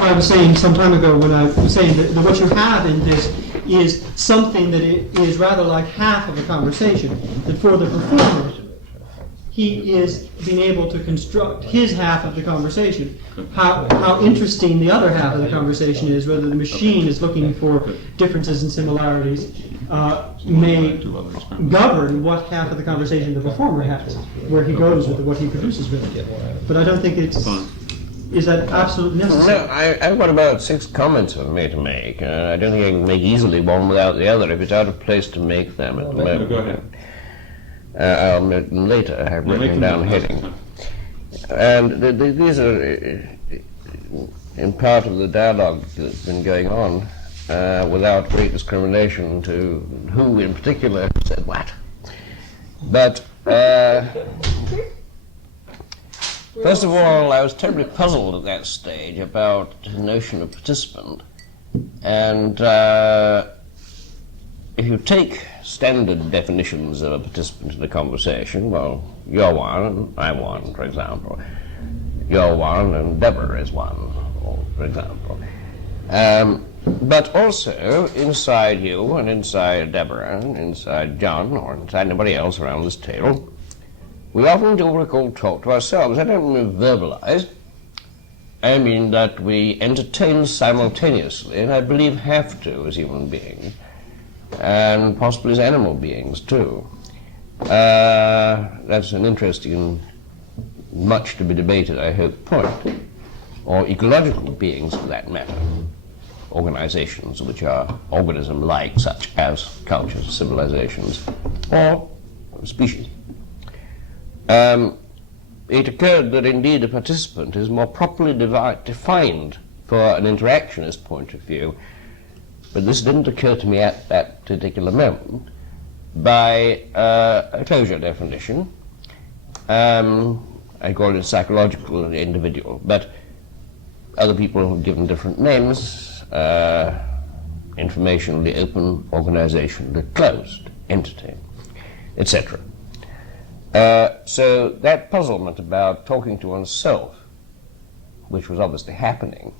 I was saying some time ago when I was saying that what you have in this is something that is rather like half of a conversation, that for the performer, he is being able to construct his half of the conversation. How interesting the other half of the conversation is, whether the machine is looking for differences and similarities, may govern what half of the conversation the performer has, where he goes with it, what he produces with it. But I don't think it's... Is that absolutely necessary? No, I've got about 6 comments for me to make. I don't think I can make easily one without the other if it's out of place to make them at the moment. Go ahead. I'll make them later. I have written down heading. And these are in part of the dialogue that's been going on without great discrimination to who in particular said what. But first of all, I was terribly puzzled at that stage about the notion of participant. And if you take standard definitions of a participant in a conversation, well, you're one and I'm one, for example. You're one and Deborah is one, for example. But also, inside you and inside Deborah and inside John or inside anybody else around this table, we often do what we call talk to ourselves. I don't mean verbalize. I mean that we entertain simultaneously, and I believe have to as human beings, and possibly as animal beings too. That's an interesting, much to be debated, I hope, point. Or ecological beings for that matter. Organizations which are organism-like, such as cultures, civilizations, or species. It occurred that indeed a participant is more properly defined for an interactionist point of view, but this didn't occur to me at that particular moment, by a closure definition. I call it psychological and individual, but other people have given different names, informationally open, organizationally closed, entity, etc. So that puzzlement about talking to oneself, which was obviously happening,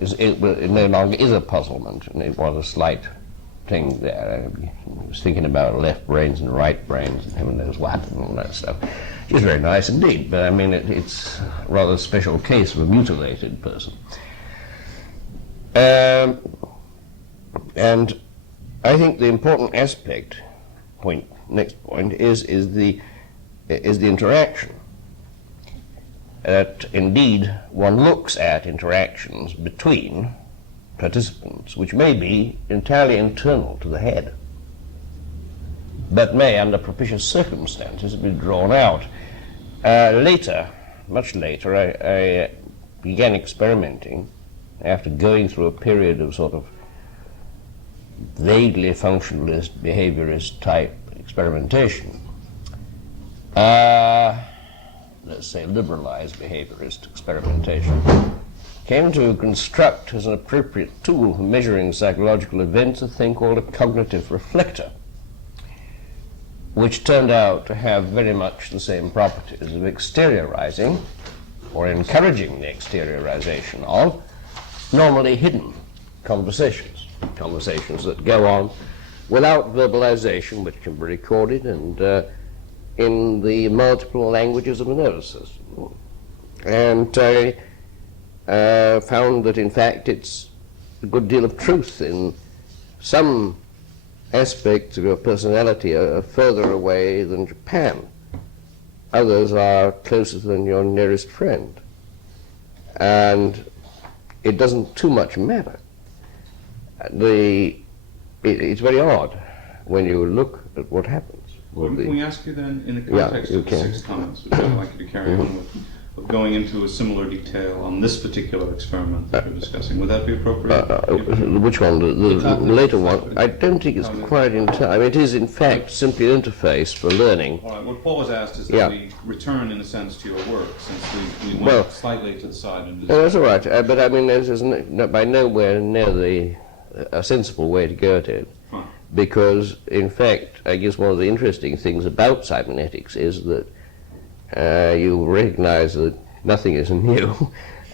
it no longer is a puzzlement, and it was a slight thing there. I was thinking about left brains and right brains and heaven knows what and all that stuff. Which is very nice indeed, but I mean it's a rather special case of a mutilated person. And I think the important aspect, next point, is the interaction. That indeed one looks at interactions between participants, which may be entirely internal to the head, but may, under propitious circumstances, be drawn out. Later, much later, I began experimenting after going through a period of sort of vaguely functionalist, behaviorist type experimentation. Let's say liberalized behaviorist experimentation, came to construct as an appropriate tool for measuring psychological events a thing called a cognitive reflector, which turned out to have very much the same properties of exteriorizing or encouraging the exteriorization of normally hidden conversations that go on without verbalization, which can be recorded and in the multiple languages of the nervous system. And I found that in fact it's a good deal of truth in some aspects of your personality are further away than Japan. Others are closer than your nearest friend. And it doesn't too much matter. It's very odd when you look at what happens. Can we ask you then, in the context of the 6 comments, which I'd like you to carry on with, of going into a similar detail on this particular experiment that you're discussing, would that be appropriate? Which one? The later one? I don't think it's quite in time. It is, in fact, simply an interface for learning. All right, what Paul has asked is that we return, in a sense, to your work, since we went slightly to the side. And that's all right, but I mean, there's by nowhere near a sensible way to go at it. Because, in fact, I guess one of the interesting things about cybernetics is that you recognize that nothing is new,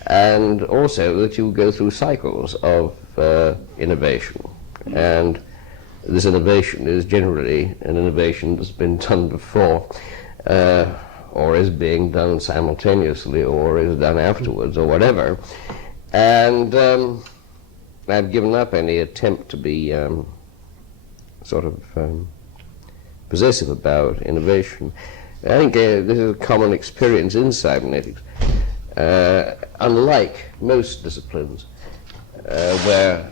and also that you go through cycles of innovation. And this innovation is generally an innovation that's been done before, or is being done simultaneously, or is done afterwards, or whatever. And I've given up any attempt to be sort of possessive about innovation. I think this is a common experience in cybernetics. Unlike most disciplines, where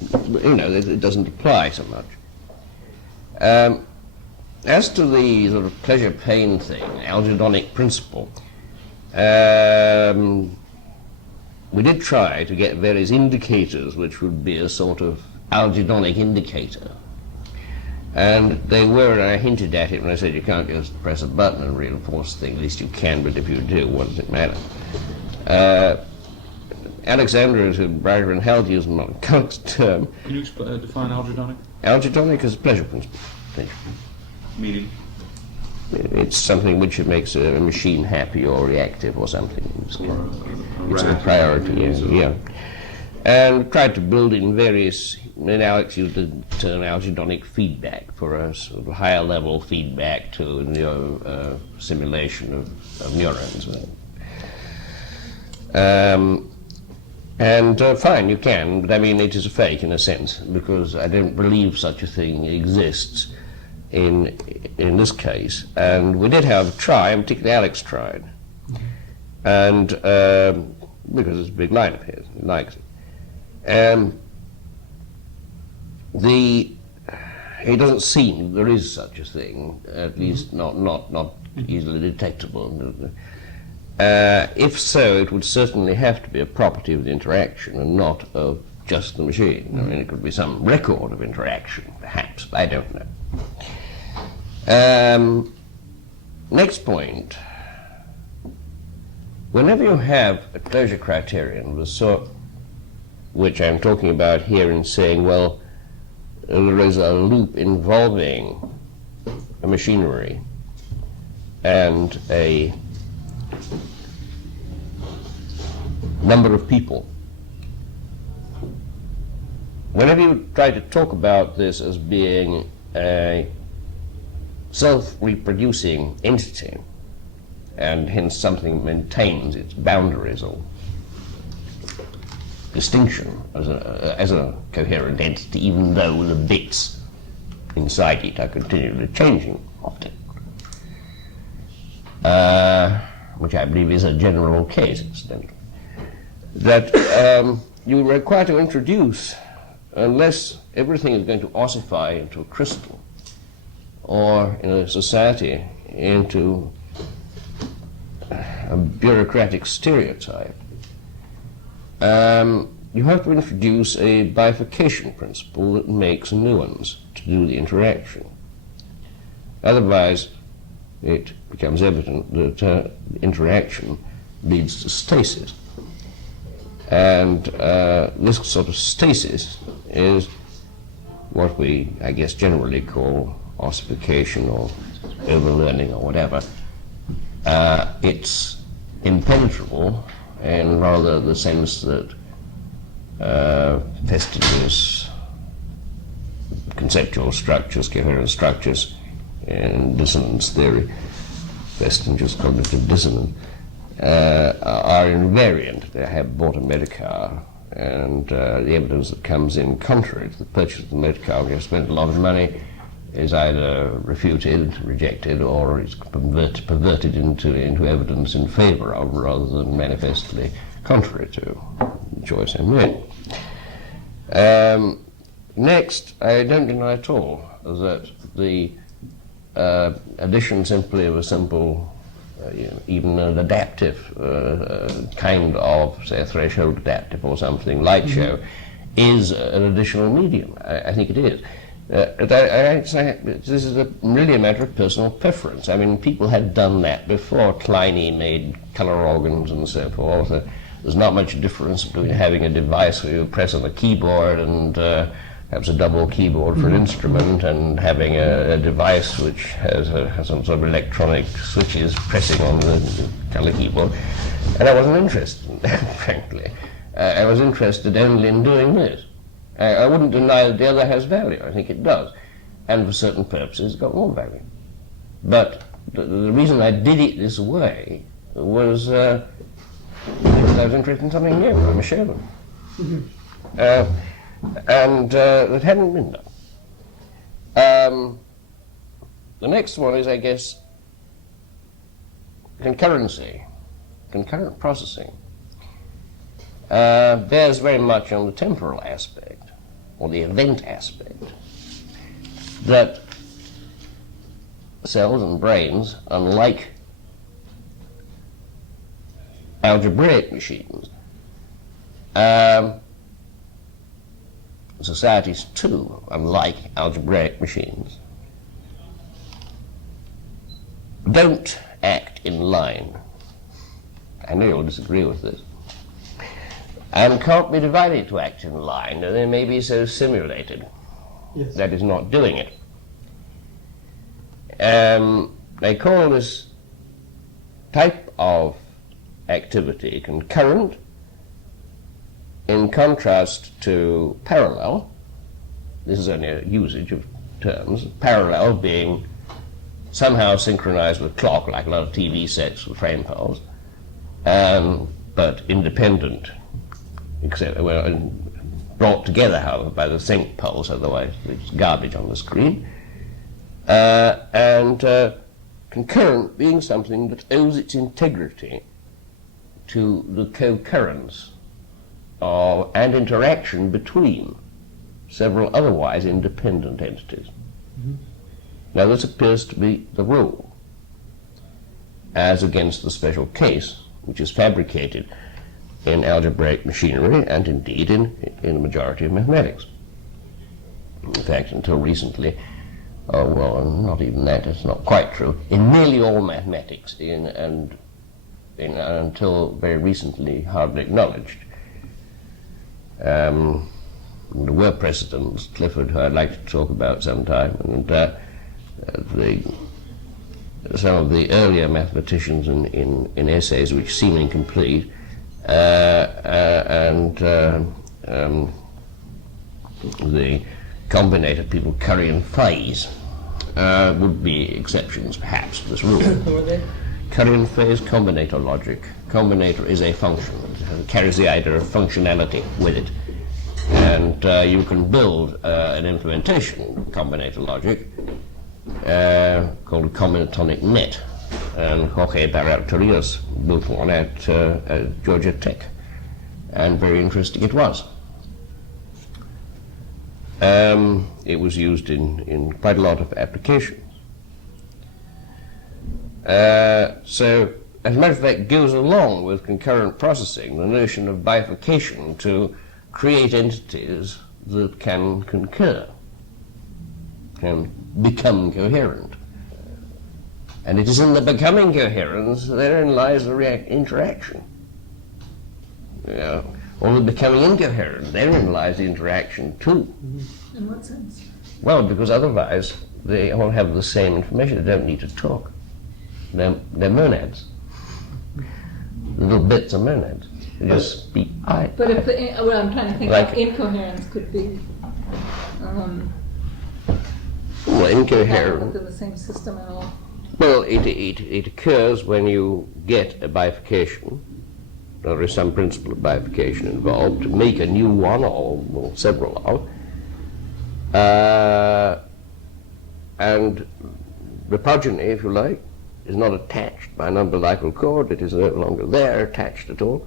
it doesn't apply so much. As to the sort of pleasure-pain thing, algedonic principle, we did try to get various indicators which would be a sort of algedonic indicator. And they were, and I hinted at it when I said you can't just press a button and reinforce the thing. At least you can, but if you do, what does it matter? Alexander, who's a writer and held, used a Kant's term. Can you define algedonic? Algedonic is a pleasure principle. Meaning? It's something which makes a machine happy or reactive or something. It's a priority, yeah. And tried to build in various, and Alex used the term algedonic feedback for a sort of higher level feedback to simulation of neurons. Fine, you can, but I mean it is a fake in a sense, because I don't believe such a thing exists in this case. And we did have a try, and particularly Alex tried, and because it's a big line of his, he likes it. It doesn't seem there is such a thing, at least not easily detectable. If so, it would certainly have to be a property of the interaction and not of just the machine. I mean, it could be some record of interaction, perhaps, but I don't know. Next point. Whenever you have a closure criterion of the sort which I'm talking about here in saying, well, there is a loop involving a machinery and a number of people. Whenever you try to talk about this as being a self-reproducing entity, and hence something maintains its boundaries or distinction as a coherent entity, even though the bits inside it are continually changing often, which I believe is a general case, incidentally, that you require to introduce, unless everything is going to ossify into a crystal, or in a society into a bureaucratic stereotype, you have to introduce a bifurcation principle that makes a nuance to do the interaction. Otherwise, it becomes evident that interaction leads to stasis. And this sort of stasis is what we, I guess, generally call ossification or overlearning or whatever. It's impenetrable in rather the sense that fastidious conceptual structures, coherent structures in dissonance theory, Festinger's cognitive dissonance, are invariant. They have bought a motor car, and the evidence that comes in contrary to the purchase of the motor car, we have spent a lot of money, is either refuted, rejected, or is perverted into evidence in favor of, rather than manifestly contrary to the choice I made. Next, I don't deny at all that the addition simply of a simple, even an adaptive kind of, say, a threshold adaptive or something, light show, is an additional medium. I think it is. This is really a matter of personal preference. I mean, people had done that before. Kleine made color organs and so forth. There's not much difference between having a device where you press on the keyboard and perhaps a double keyboard for an instrument, and having a device which has some sort of electronic switches pressing on the color keyboard. And I wasn't interested in that, frankly. I was interested only in doing this. I wouldn't deny that the other has value. I think it does. And for certain purposes, it's got more value. But the reason I did it this way was because I was interested in something new. I'm a showman. And that hadn't been done. The next one is, I guess, concurrency, concurrent processing. Bears very much on the temporal aspect, or the event aspect, that cells and brains, unlike algebraic machines, societies too, unlike algebraic machines, don't act in line. I know you'll disagree with this. And can't be divided to act in line, and they may be so simulated. Yes. That is not doing it. They call this type of activity concurrent, in contrast to parallel. This is only a usage of terms. Parallel being somehow synchronized with clock, like a lot of TV sets with frame poles, but independent, except brought together, however, by the sync poles, otherwise it's garbage on the screen. And concurrent being something that owes its integrity to the co-occurrence and interaction between several otherwise independent entities. Now this appears to be the rule, as against the special case, which is fabricated in algebraic machinery and indeed in the majority of mathematics. In fact, until recently, well, not even that, it's not quite true, in nearly all mathematics, until very recently hardly acknowledged. There were precedents, Clifford, who I'd like to talk about sometime, and some of the earlier mathematicians in essays which seem incomplete, and the combinator people, Curry and Fayes, would be exceptions perhaps to this rule. Who are they? Curry and Fayes combinator logic. Combinator is a function. It carries the idea of functionality with it. And you can build an implementation of combinator logic called a combinatonic net. And Jorge Barreto-Rios built one at Georgia Tech. And very interesting it was. It was used in quite a lot of applications. So, as a matter of fact, goes along with concurrent processing the notion of bifurcation to create entities that can concur, can become coherent. And it is in the becoming coherence therein lies the interaction. Or the becoming incoherent, therein lies the interaction too. In what sense? Well, because otherwise they all have the same information, they don't need to talk. They're monads. Little bits of monads. They just speak. But if what I'm trying to think Like- of incoherence could be Well, incoherent. within the same system at all. Well, it occurs when you get a bifurcation. There is some principle of bifurcation involved to make a new one, or well, several of. And the progeny, if you like, is not attached by an umbilical cord. It is no longer there, attached at all.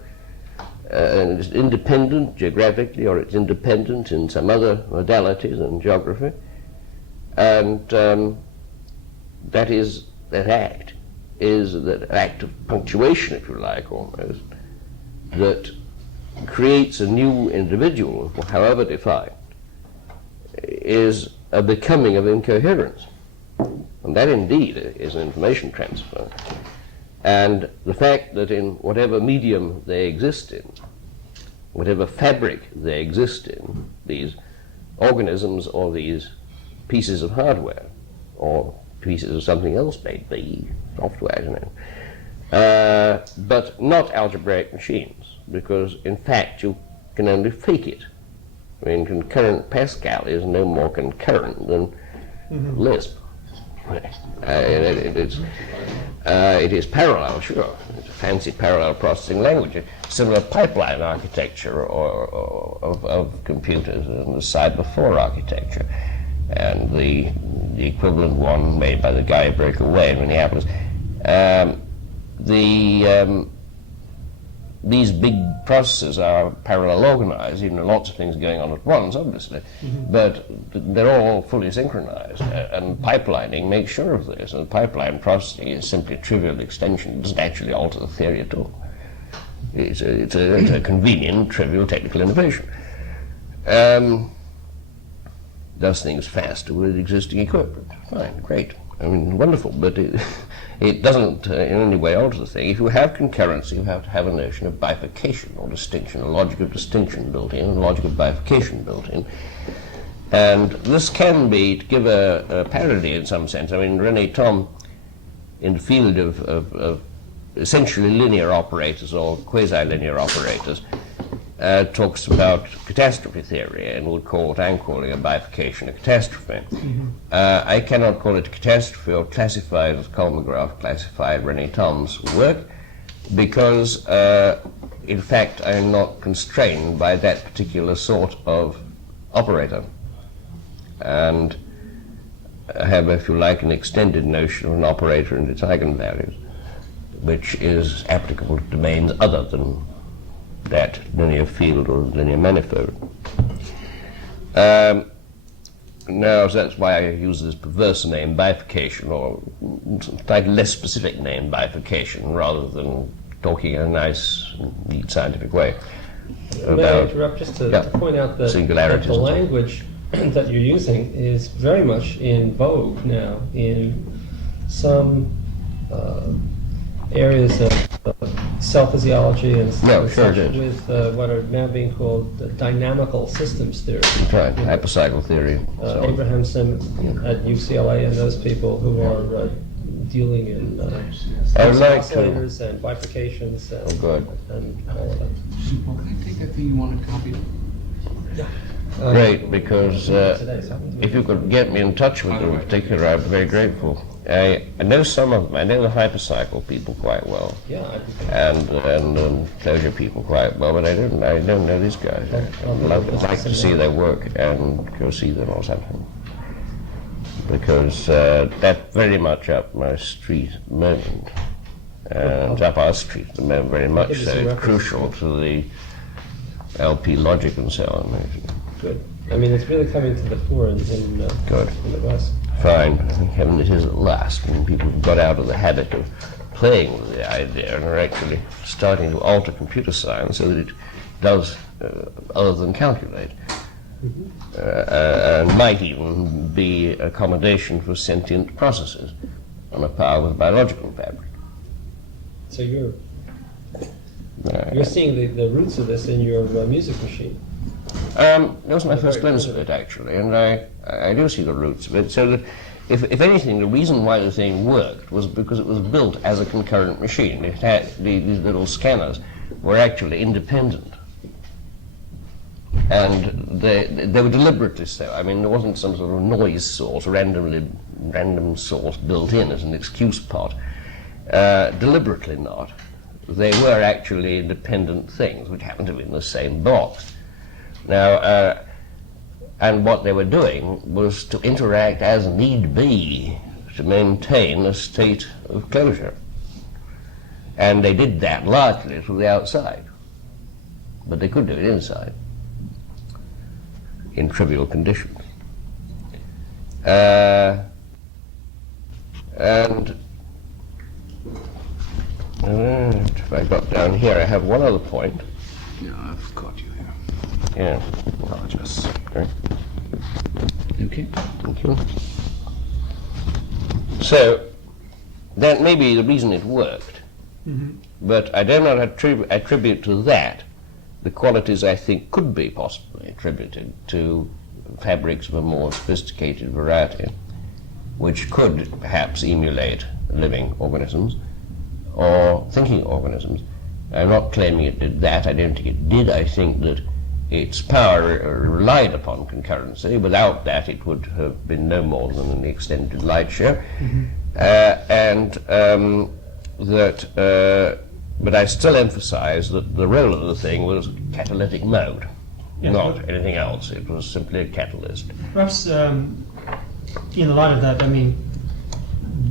And it's independent geographically, or it's independent in some other modalities in geography. And that act is that act of punctuation, if you like, almost, that creates a new individual, however defined, is a becoming of incoherence. And that indeed is an information transfer. And the fact that in whatever medium they exist in, whatever fabric they exist in, these organisms or these pieces of hardware or pieces of something else, maybe software, you know, but not algebraic machines, because in fact you can only fake it. I mean, concurrent Pascal is no more concurrent than Lisp. It is parallel, sure. It's a fancy parallel processing language, a similar pipeline architecture of computers and the cyber 4 architecture, and the equivalent one made by the guy who broke away in Minneapolis. These big processes are parallel organized, even though lots of things going on at once, obviously, but they're all fully synchronized, and pipelining makes sure of this, and pipeline processing is simply a trivial extension. It doesn't actually alter the theory at all. It's a convenient, trivial technical innovation. Does things faster with existing equipment. Fine, great. I mean, wonderful, but it doesn't in any way alter the thing. If you have concurrency, you have to have a notion of bifurcation or distinction, a logic of distinction built in, a logic of bifurcation built in. And this can be, to give a parody in some sense, I mean, René Thom, in the field of essentially linear operators or quasi-linear operators, talks about catastrophe theory and would call what I'm calling a bifurcation a catastrophe. I cannot call it a catastrophe or classify it as Kolmogorov classified René Thom's work, because in fact I'm not constrained by that particular sort of operator. And I have, if you like, an extended notion of an operator and its eigenvalues, which is applicable to domains other than that linear field or linear manifold. Now, so that's why I use this perverse name bifurcation, or slightly less specific name bifurcation, rather than talking in a nice, neat scientific way. May I interrupt just to point out that the language that you're using is very much in vogue now in some areas of cell physiology and with what are now being called dynamical systems theory. Right, hypercycle theory. Abraham Sim at UCLA and those people who are dealing in oscillators and bifurcations and all of that. Can I take that thing you wanted copied? Yeah. Great, because if you could get me in touch with them in particular, I'd be very grateful. I know some of them. I know the hypercycle people quite well, and closure people quite well, but I don't know these guys. I'd like to see their work and go see them or something, because that's very much up my street at the moment, and up our street at the moment very much. So it's crucial to the LP logic and so on. Good. I mean, it's really coming to the fore in the West. Fine. Thank heaven it is at last, when people have got out of the habit of playing with the idea and are actually starting to alter computer science so that it does other than calculate. And might even be accommodation for sentient processes on a par with biological fabric. So you're seeing the roots of this in your music machine. That was my first glimpse of it, actually, and I do see the roots of it. So that, if anything, the reason why the thing worked was because it was built as a concurrent machine. It had these little scanners were actually independent, and they were deliberately so. I mean, there wasn't some sort of noise source, random source built in as an excuse pot. Deliberately not. They were actually independent things, which happened to be in the same box. Now, and what they were doing was to interact as need be to maintain a state of closure. And they did that largely through the outside, but they could do it inside in trivial conditions. And if I got down here, I have one other point. Yeah, I've caught you here. Yeah. Apologize. Okay. Okay. Thank you. So, that may be the reason it worked, but I do not attribute to that the qualities I think could be possibly attributed to fabrics of a more sophisticated variety, which could perhaps emulate living organisms or thinking organisms. I'm not claiming it did that. I don't think it did. I think that its power relied upon concurrency. Without that, it would have been no more than an extended light show. But I still emphasize that the role of the thing was catalytic mode, not anything else. It was simply a catalyst. Perhaps in the light of that,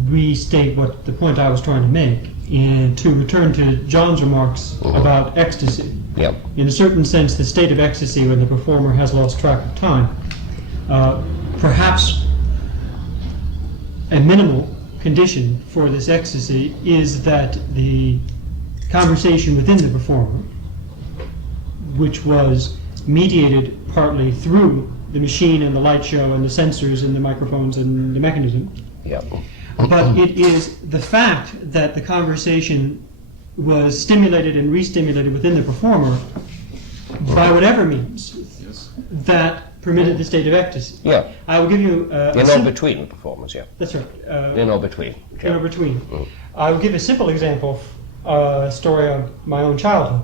restate what the point I was trying to make, and to return to John's remarks about ecstasy. Yep. In a certain sense, the state of ecstasy when the performer has lost track of time. Perhaps a minimal condition for this ecstasy is that the conversation within the performer, which was mediated partly through the machine and the light show and the sensors and the microphones and the mechanism, Yep. but it is the fact that the conversation was stimulated and re-stimulated within the performer by whatever means that permitted the state of ecstasy. Yeah. I will give you In or between the performers, yeah. That's right. In or between. In or between. I will give a simple example, a story of my own childhood.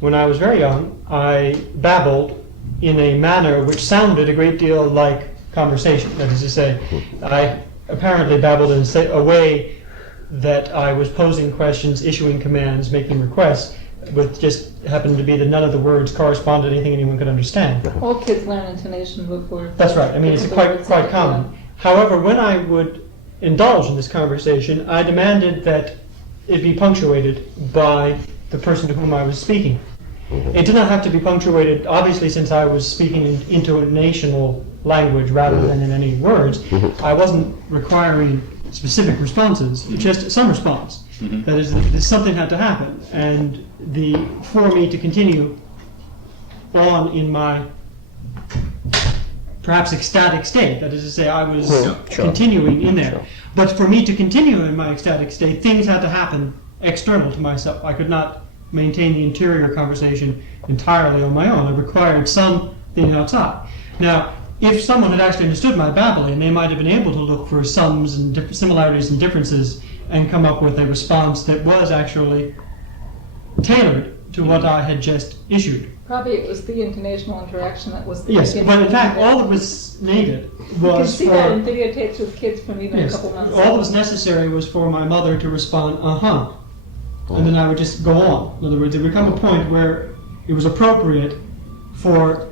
When I was very young, I babbled in a manner which sounded a great deal like conversation. That is to say, I apparently babbled in a way that I was posing questions, issuing commands, making requests, with just happened to be that none of the words corresponded to anything anyone could understand. All kids learn intonation before. That's right. It's quite common. However, when I would indulge in this conversation, I demanded that it be punctuated by the person to whom I was speaking. It did not have to be punctuated, obviously, since I was speaking in intonational language rather than in any words. I wasn't requiring specific responses, just some response. That is, something had to happen, and for me to continue on in my perhaps ecstatic state, that is to say, I was continuing in there. But for me to continue in my ecstatic state, things had to happen external to myself. I could not maintain the interior conversation entirely on my own. It required something outside. Now, if someone had actually understood my babbling, they might have been able to look for sums and similarities and differences and come up with a response that was actually tailored to what I had just issued. Probably it was the intonational interaction that was the Yes, but in fact, all that was needed was you can see for... that in videotapes with kids from even a couple months all that old. was necessary was for my mother to respond, uh-huh. And then I would just go on. In other words, it would come a point where it was appropriate for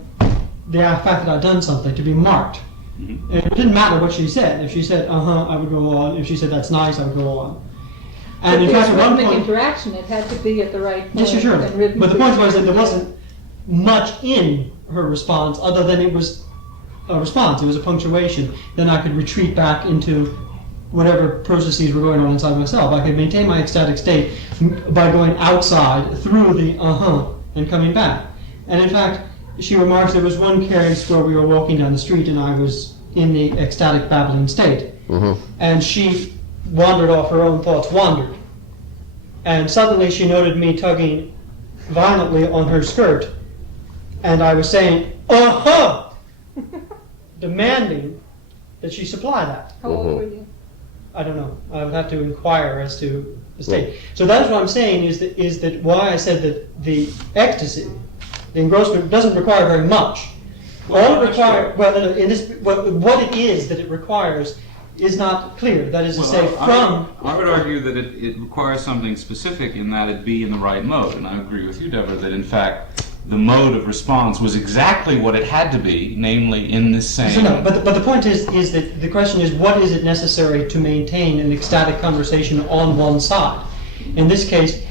the fact that I'd done something to be marked. It didn't matter what she said. If she said, uh-huh, I would go on. If she said, that's nice, I would go on. And But in fact, at one rhythmic point... interaction, it had to be at the right point. Yes, sure. and rhythmic But the point was that there interaction. wasn't much in her response other than it was a response. It was a punctuation. Then I could retreat back into whatever processes were going on inside myself. I could maintain my ecstatic state by going outside through the uh-huh and coming back. And in fact, she remarks there was one case where we were walking down the street and I was in the ecstatic babbling state. And she wandered off, her own thoughts wandered. And suddenly she noted me tugging violently on her skirt, and I was saying, uh-huh, demanding that she supply that. How old were you? I don't know. I would have to inquire as to the state. So that's what I'm saying is that why I said that the ecstasy, the engrossment, doesn't require very much. All it requires, what it is that it requires is not clear. That is to say, I would argue that it requires something specific in that it be in the right mode. And I agree with you, Deborah, that in fact the mode of response was exactly what it had to be, namely in this same... So no, but the point is that the question is, what is it necessary to maintain an ecstatic conversation on one side? In this case,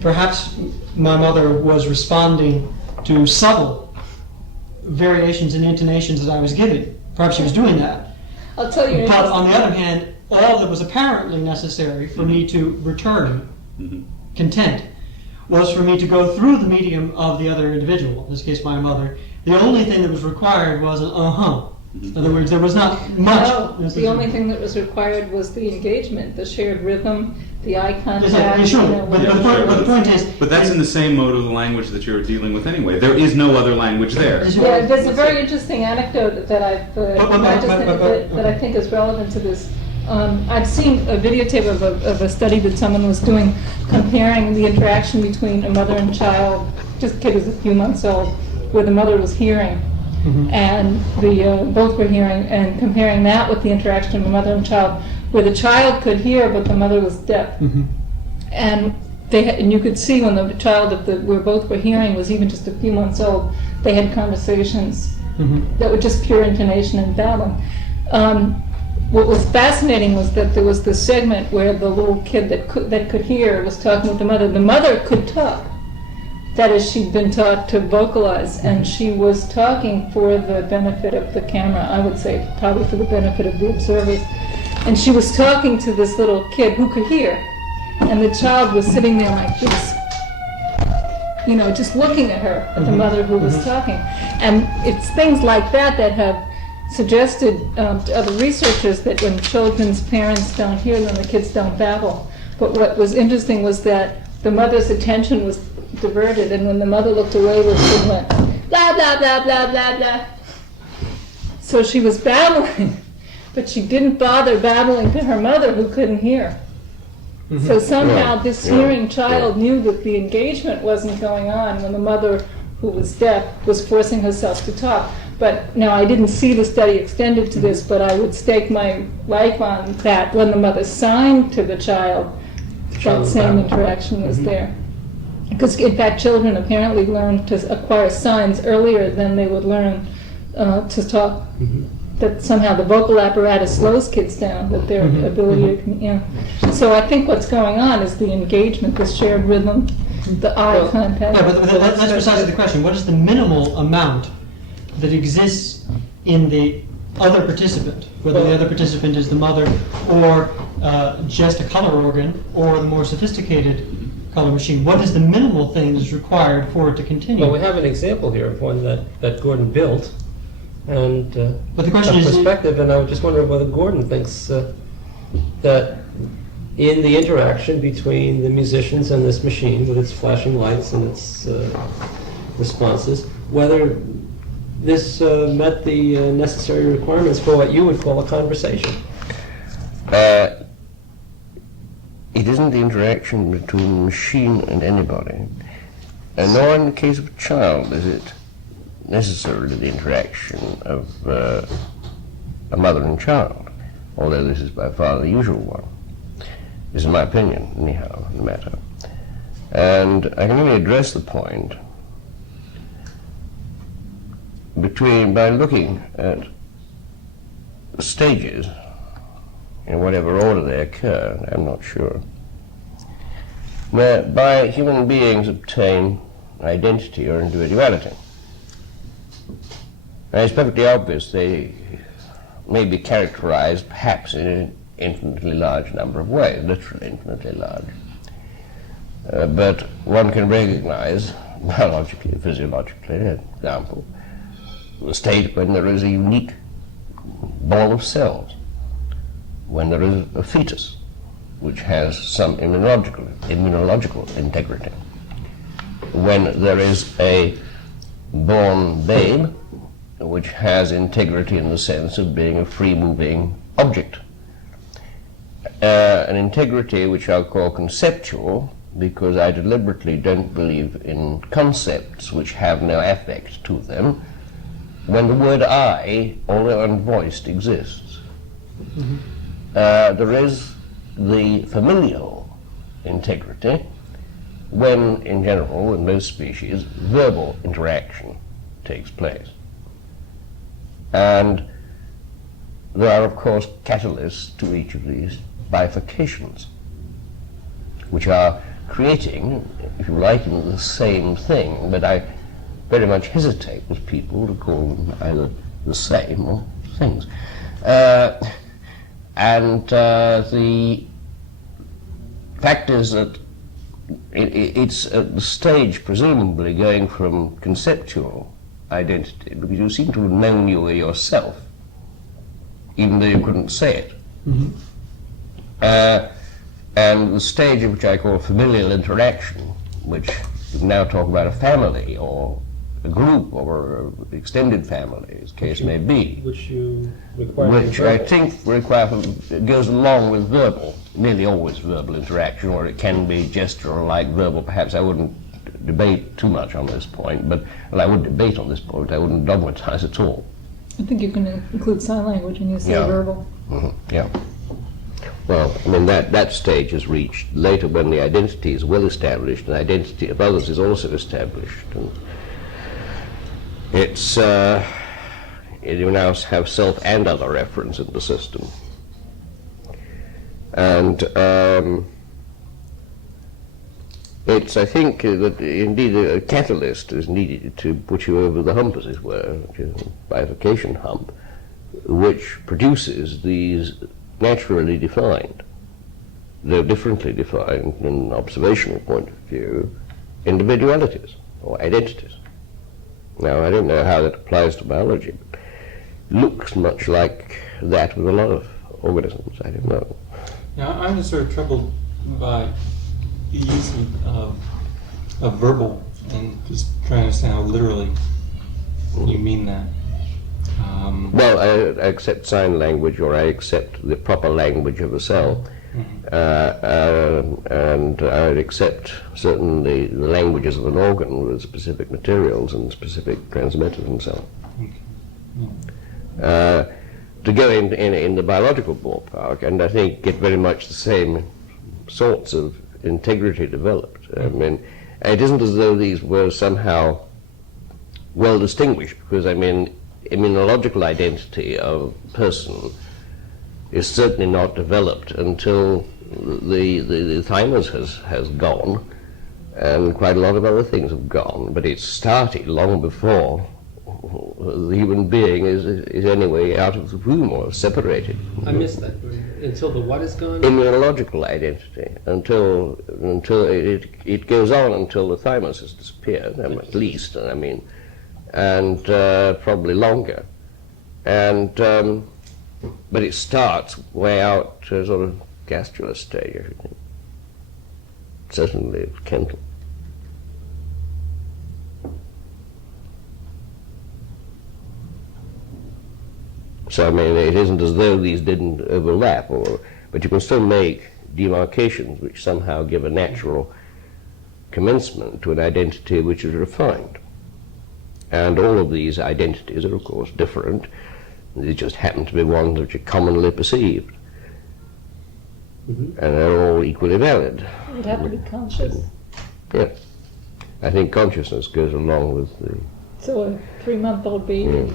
perhaps my mother was responding to subtle variations in intonations that I was giving. Perhaps she was doing that. I'll tell you. But on the other hand, all that was apparently necessary for me to return content was for me to go through the medium of the other individual, in this case my mother. The only thing that was required was an uh-huh. In other words, there was not much. No, the only thing that was required was the engagement, the shared rhythm, the eye contact. Yeah, sure. you know, But the point is, But that's in the same mode of the language that you're dealing with anyway. There is no other language there. Yeah, there's a very interesting anecdote that I've that I think is relevant to this. I've seen a videotape of a study that someone was doing comparing the interaction between a mother and child, just kid was a few months old, where the mother was hearing, and the both were hearing, and comparing that with the interaction of the mother and child, where the child could hear but the mother was deaf, and and you could see when the child where both were hearing was even just a few months old, they had conversations that were just pure intonation and babbling. What was fascinating was that there was this segment where the little kid that could hear was talking with the mother. The mother could talk. That is, she'd been taught to vocalize, and she was talking for the benefit of the camera, I would say, probably for the benefit of the observers. And she was talking to this little kid who could hear, and the child was sitting there like this, you know, just looking at her, at the mother who was talking. And it's things like that that have suggested to other researchers that when children's parents don't hear them, the kids don't babble. But what was interesting was that the mother's attention was diverted, and when the mother looked away, the kid went blah blah blah blah blah blah. So she was babbling, but she didn't bother babbling to her mother who couldn't hear. So somehow this hearing child knew that the engagement wasn't going on when the mother, who was deaf, was forcing herself to talk. But now I didn't see the study extended to this, but I would stake my life on that when the mother signed to the child, that same interaction was there. Because in fact children apparently learn to acquire signs earlier than they would learn to talk. That somehow the vocal apparatus slows kids down, that their ability to, So I think what's going on is the engagement, the shared rhythm, the eye contact. Yeah, but that's precisely the question. What is the minimal amount that exists in the other participant, whether the other participant is the mother or just a color organ or the more sophisticated color machine? What is the minimal thing that's required for it to continue? Well, we have an example here of one that Gordon built, and But the question is, perspective, and I was just wondering whether Gordon thinks that in the interaction between the musicians and this machine with its flashing lights and its responses, whether this met the necessary requirements for what you would call a conversation. It isn't the interaction between machine and anybody, and nor in the case of a child is it necessarily the interaction of a mother and child, although this is by far the usual one. This is my opinion, anyhow, on the matter. And I can only address the point by looking at stages in whatever order they occur, I'm not sure, whereby human beings obtain identity or individuality. Now, it's perfectly obvious they may be characterized perhaps in an infinitely large number of ways, literally infinitely large. But one can recognize biologically, physiologically, an example, the state when there is a unique ball of cells, when there is a fetus which has some immunological integrity, when there is a born babe which has integrity in the sense of being a free-moving object. An integrity which I'll call conceptual, because I deliberately don't believe in concepts which have no affect to them, when the word I, although unvoiced, exists. There is the familial integrity when, in general, in most species, verbal interaction takes place. And there are, of course, catalysts to each of these bifurcations, which are creating, if you like, the same thing, but I very much hesitate with people to call them either the same or things. The fact is that it's at the stage, presumably, going from conceptual identity, because you seem to have known you yourself even though you couldn't say it. Mhm. And the stage which I call familial interaction, which you can now talk about a family or a group or an extended family, as case may be, Which you require. which I think goes along with verbal, nearly always verbal interaction, or it can be gestural like verbal. Perhaps I wouldn't debate too much on this point, but well, I would debate on this point. I wouldn't dogmatize at all. I think you can include sign language when you say Yeah. verbal. Yeah. Well, I mean, that stage is reached later when the identity is well established and the identity of others is also established. And it's, you now have self and other reference in the system. And it's, I think, that indeed a catalyst is needed to put you over the hump, as it were, which is a bifurcation hump, which produces these naturally defined, though differently defined from an observational point of view, individualities or identities. Now, I don't know how that applies to biology, but it looks much like that with a lot of organisms. I don't know. Now, I'm just sort of troubled by the use of verbal, and just trying to understand how literally you mean that. Well, I accept sign language, or I accept the proper language of a cell, and I would accept certainly the languages of an organ with specific materials and specific transmitters and so on. To go in the biological ballpark, and I think get very much the same sorts of integrity developed. I mean, it isn't as though these were somehow well distinguished, because I mean, immunological identity of a person is certainly not developed until the thymus has gone, and quite a lot of other things have gone, but it's started long before the human being is anyway out of the womb or separated. I missed that. Until the what is gone? Immunological identity, until it goes on until the thymus has disappeared, at least, I mean, and probably longer. And but it starts way out to sort of gastrulous stage, I should think. Certainly it's Kendall. So I mean, it isn't as though these didn't overlap, but you can still make demarcations which somehow give a natural commencement to an identity which is refined. And all of these identities are, of course, different. They just happen to be ones which are commonly perceived. And they're all equally valid. It would have to be conscious. Yes. I think consciousness goes along with the... So a 3-month-old baby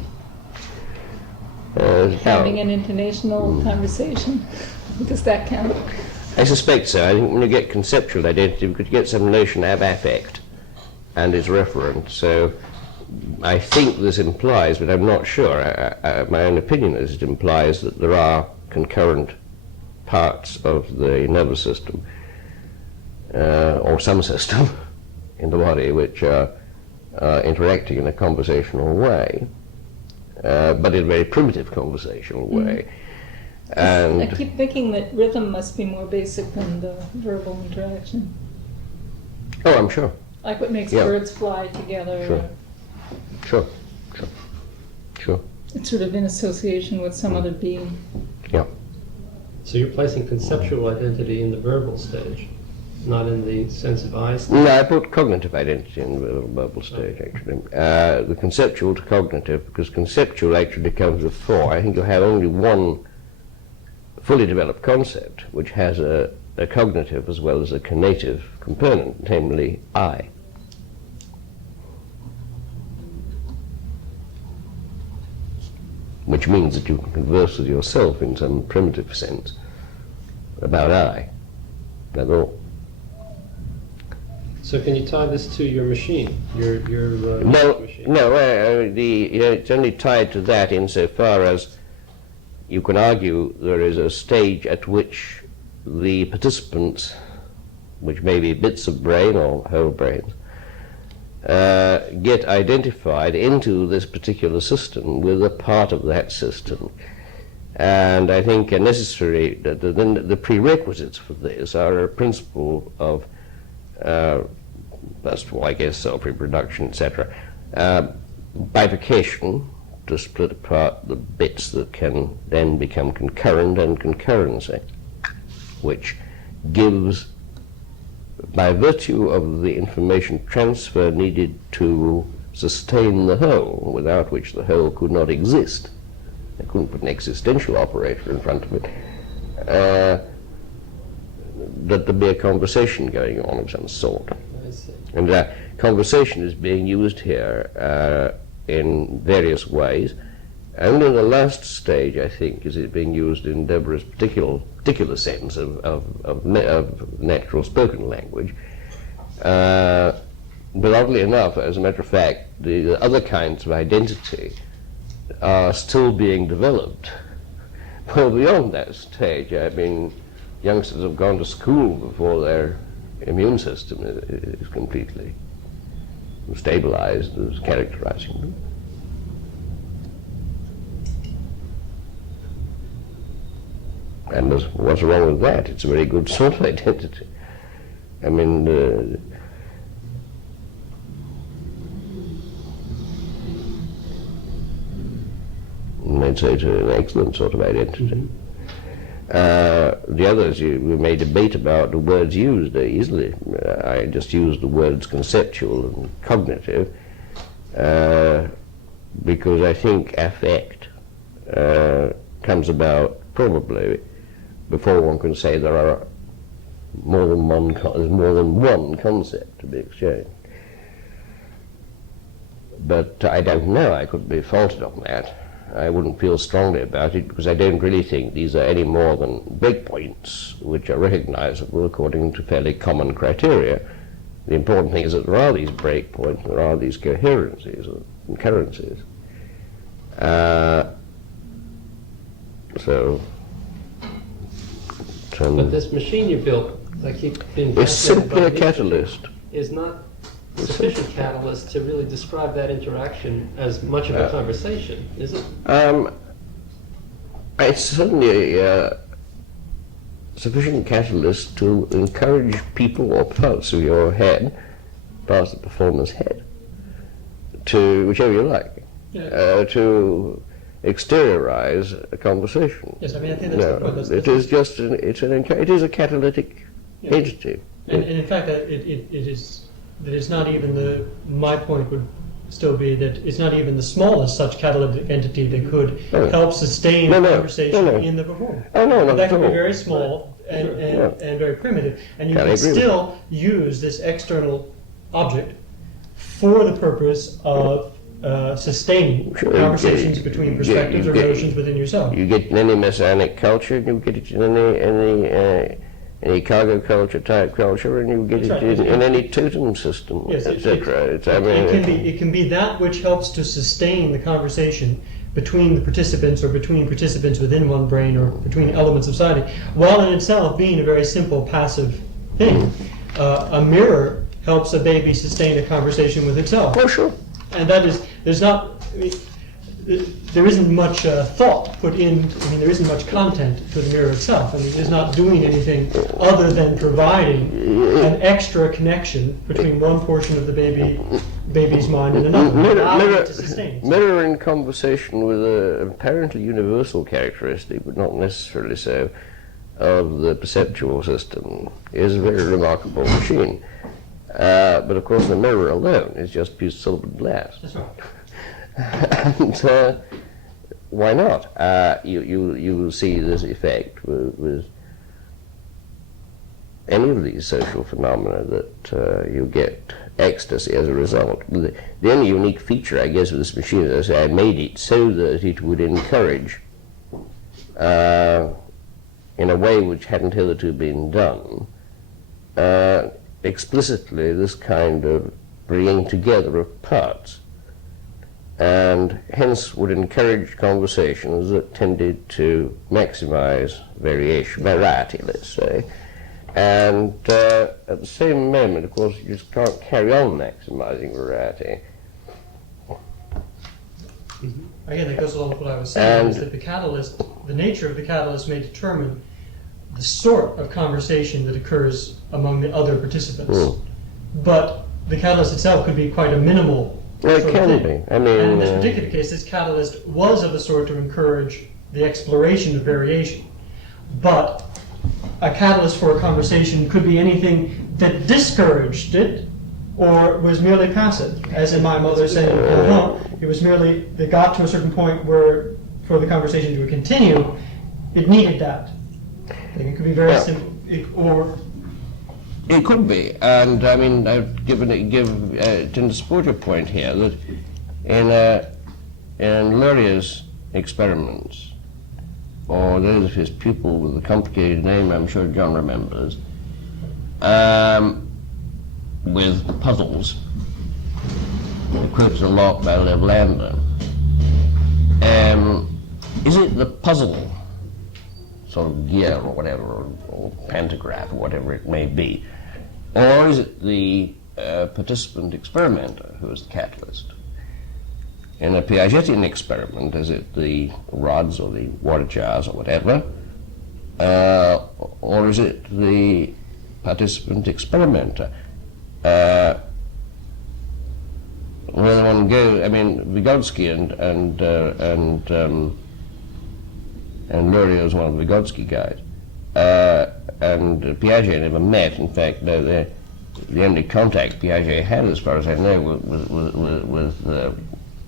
how- having an intonational conversation, does that count? I suspect so. I think when you get conceptual identity, we could get some notion of affect and its referent. So I think this implies, but I'm not sure, my own opinion is it implies that there are concurrent parts of the nervous system, or some system in the body, which are interacting in a conversational way, but in a very primitive conversational way. And I keep thinking that rhythm must be more basic than the verbal interaction. oh, I'm sure. Like what makes Yeah. birds fly together. Sure. It's sort of in association with some other being. Yeah. So you're placing conceptual identity in the verbal stage, not in the sense of I stage? No, I put cognitive identity in the verbal stage, actually. The conceptual to cognitive, because conceptual actually comes before. I think you'll have only one fully developed concept which has a cognitive as well as a conative component, namely I. Which means that you can converse with yourself in some primitive sense about I. That's all. So can you tie this to your machine, your No, machine? no. It's only tied to that insofar as you can argue there is a stage at which the participants, which may be bits of brain or whole brains, get identified into this particular system with a part of that system, And I think a necessary, the prerequisites for this are a principle of, first of all, I guess, self-reproduction, etc. Bifurcation, to split apart the bits that can then become concurrent, and concurrency, which gives, by virtue of the information transfer needed to sustain the whole, without which the whole could not exist. I couldn't put an existential operator in front of it, that there be a conversation going on of some sort. I see. And conversation is being used here in various ways. Only in the last stage, I think, is it being used in Deborah's particular sense of natural spoken language. But oddly enough, as a matter of fact, the other kinds of identity are still being developed. Well, beyond that stage, I mean, youngsters have gone to school before their immune system is completely stabilized as characterizing them. And what's wrong with that? It's a very good sort of identity. I mean, I'd say it's an excellent sort of identity. The others, we may debate about the words used easily. I just use the words conceptual and cognitive because I think affect comes about probably before one can say there are more than one concept to be exchanged. But I don't know, I could be faulted on that. I wouldn't feel strongly about it because I don't really think these are any more than breakpoints which are recognizable according to fairly common criteria. The important thing is that there are these breakpoints, there are these coherencies or concurrencies. But this machine you built, I keep being it's simply a fascinated by catalyst. is not sufficient catalyst to really describe that interaction as much of a conversation, is it? It's certainly a sufficient catalyst to encourage people or parts of your head, parts of the performer's head, to, whichever you like, to exteriorize a conversation. Yes, I mean, I think that's the point. It is just it is a catalytic entity. And in fact, it's not even my point would still be that it's not even the smallest such catalytic entity that could help sustain a conversation in the performer. Oh, no, that could be very small and very primitive. And you can still use this external object for the purpose of sustaining conversations between perspectives or notions within yourself. You get in any messianic culture, and you get it in any cargo culture type culture, and you get it in any totem system, etc. It can be that which helps to sustain the conversation between the participants or between participants within one brain or between elements of society, while in itself being a very simple passive thing. A mirror helps a baby sustain a conversation with itself. Oh, sure. And that is, there isn't much thought put in, there isn't much content to the mirror itself. It is not doing anything other than providing an extra connection between one portion of the baby's mind and another. Mirror in conversation with an apparently universal characteristic, but not necessarily so, of the perceptual system is a very remarkable machine. But of course the mirror alone is just pure silver glass. That's right. And why not? You will see this effect with any of these social phenomena that you get ecstasy as a result. The only unique feature, I guess, of this machine is I made it so that it would encourage, in a way which hadn't hitherto been done, explicitly this kind of bringing together of parts, and hence would encourage conversations that tended to maximize variety, let's say. And at the same moment, of course, you just can't carry on maximizing variety. Again, that goes along with what I was saying, is that the catalyst the nature of the catalyst may determine the sort of conversation that occurs among the other participants. But the catalyst itself could be quite a minimal Well, it sort of can thing. be. I mean, and in this particular case, this catalyst was of the sort to encourage the exploration of variation. But a catalyst for a conversation could be anything that discouraged it or was merely passive. As in my mother said, no, it was merely, they got to a certain point where for the conversation to continue, it needed that. It could be very Yeah. simple, or it could be, and I mean, I've to support your point here that in Lurier's experiments, or those of his pupil with a complicated name, I'm sure John remembers, with puzzles, he quotes a lot by Lev Lander. Is it the puzzle sort of gear or whatever, or pantograph or whatever it may be, or is it the participant experimenter who is the catalyst? In a Piagetian experiment, is it the rods or the water jars or whatever, or is it the participant experimenter? Whether one goes, I mean, Vygotsky and Luria was one of the Vygotsky guys, and Piaget never met. In fact, the only contact Piaget had, as far as I know, was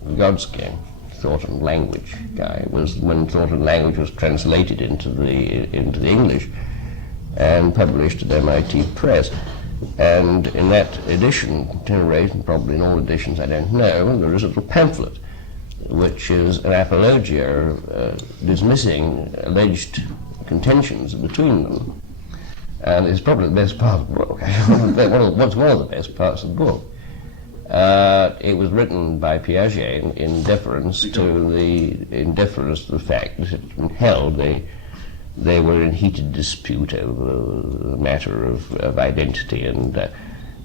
Vygotsky, thought and language guy. Was when thought and language was translated into the English and published at MIT Press. And in that edition, at any rate, and probably in all editions, I don't know, there is a little pamphlet which is an apologia dismissing alleged contentions between them. And it's probably the best part of the book. What's one of the best parts of the book. It was written by Piaget in deference to the fact that it had been held they were in heated dispute over the matter of identity and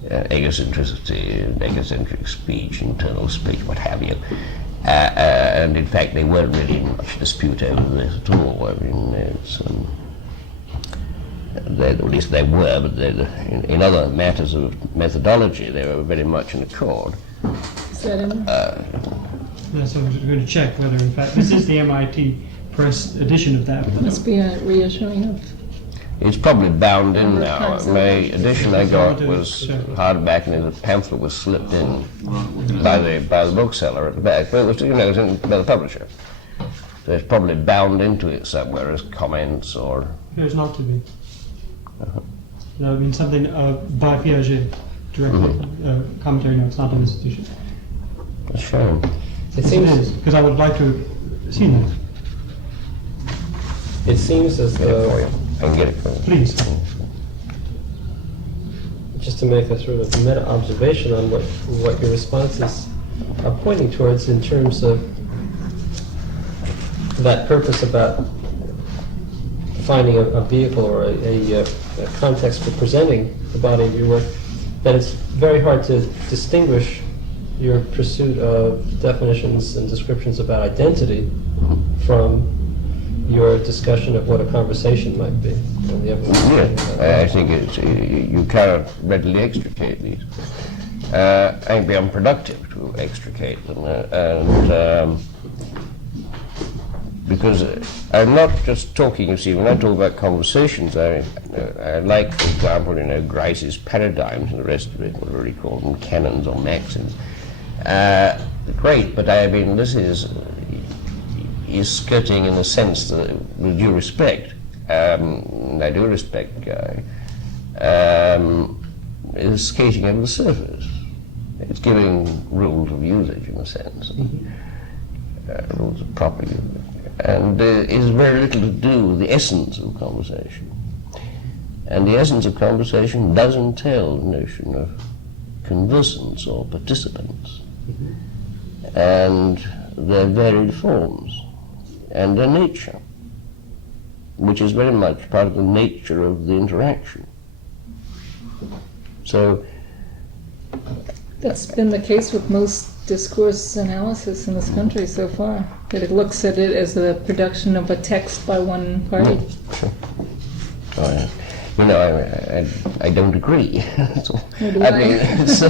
egocentricity and egocentric speech, internal speech, what have you. And in fact, they weren't really in much dispute over this at all. I mean, at least they were, but in other matters of methodology, they were very much in accord. Is that in there? so I'm just going to check whether, in fact, this is the MIT Press edition of that. Must be a reissuing of. It's probably bound in Number of now. times My over. edition I got was hardback, and the pamphlet was slipped in by the bookseller at the back. But it was, it was in by the publisher. So it's probably bound into it somewhere as comments or. Appears not to be. That would mean something by Piaget directly, commentary notes, not in this edition. A shame. It seems, because I would like to have seen that. it seems as Get it for though, you. I can get it for you. Please. just to make a sort of meta observation on what your responses are pointing towards in terms of that purpose about finding a vehicle or a context for presenting the body of your work, that it's very hard to distinguish your pursuit of definitions and descriptions about identity from your discussion of what a conversation might be. And the evolution of that. I think you cannot readily extricate these. I think it'd be unproductive to extricate them, because I'm not just talking, you see, when I talk about conversations, I like, for example, Grice's paradigms and the rest of it, whatever he called them, canons or maxims. Great, but I mean, this is skirting in a sense that, with due respect, I do respect Guy, is skating over the surface. It's giving rules of usage in a sense, rules of proper usage. And it has very little to do with the essence of conversation. And the essence of conversation does entail the notion of conversants or participants, and their varied forms, and their nature, which is very much part of the nature of the interaction. So That's been the case with most discourse analysis in this country so far, that it looks at it as the production of a text by one party. Sure. Oh, yeah. You know, I don't agree. Nor do I I. mean, it's,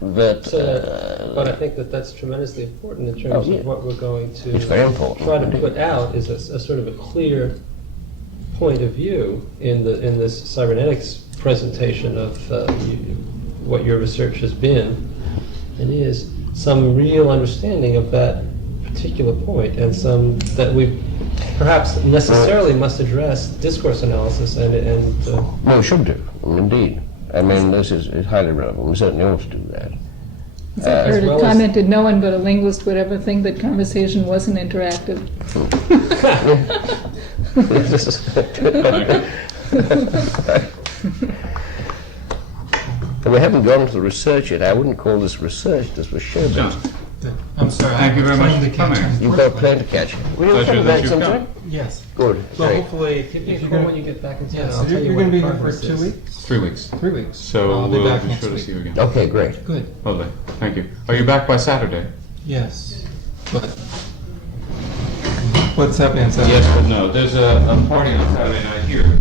but But I think that that's tremendously important in terms Oh, yeah. of what we're going to It's very important. try to put out is a sort of a clear point of view in this cybernetics presentation of what your research has been, and is some real understanding of that particular point, and some that we perhaps necessarily must address discourse analysis and no, we should do, indeed. I mean, this is highly relevant. We certainly ought to do that. As I heard well it as- commented, no one but a linguist would ever think that conversation wasn't interactive. And we haven't gone to the research yet. I wouldn't call this research, this was showbiz. John, I'm sorry. Thank you very much I'm for trying to coming. catch You've got a plane to catch. Will you Pleasure come that back you've sometime? come. Yes. Good. Well, Great. hopefully, give me if a you're call going when you get back in town. yes, I'll tell you you're what going to be the here for progress 2 is. weeks. 3 weeks. 3 weeks. So I'll be we'll back be next sure to week. see you again. Okay, great. Good. Lovely. Thank you. Are you back by Saturday? Yes. But what's happening on Saturday? Yes, but no. There's a party on Saturday night here.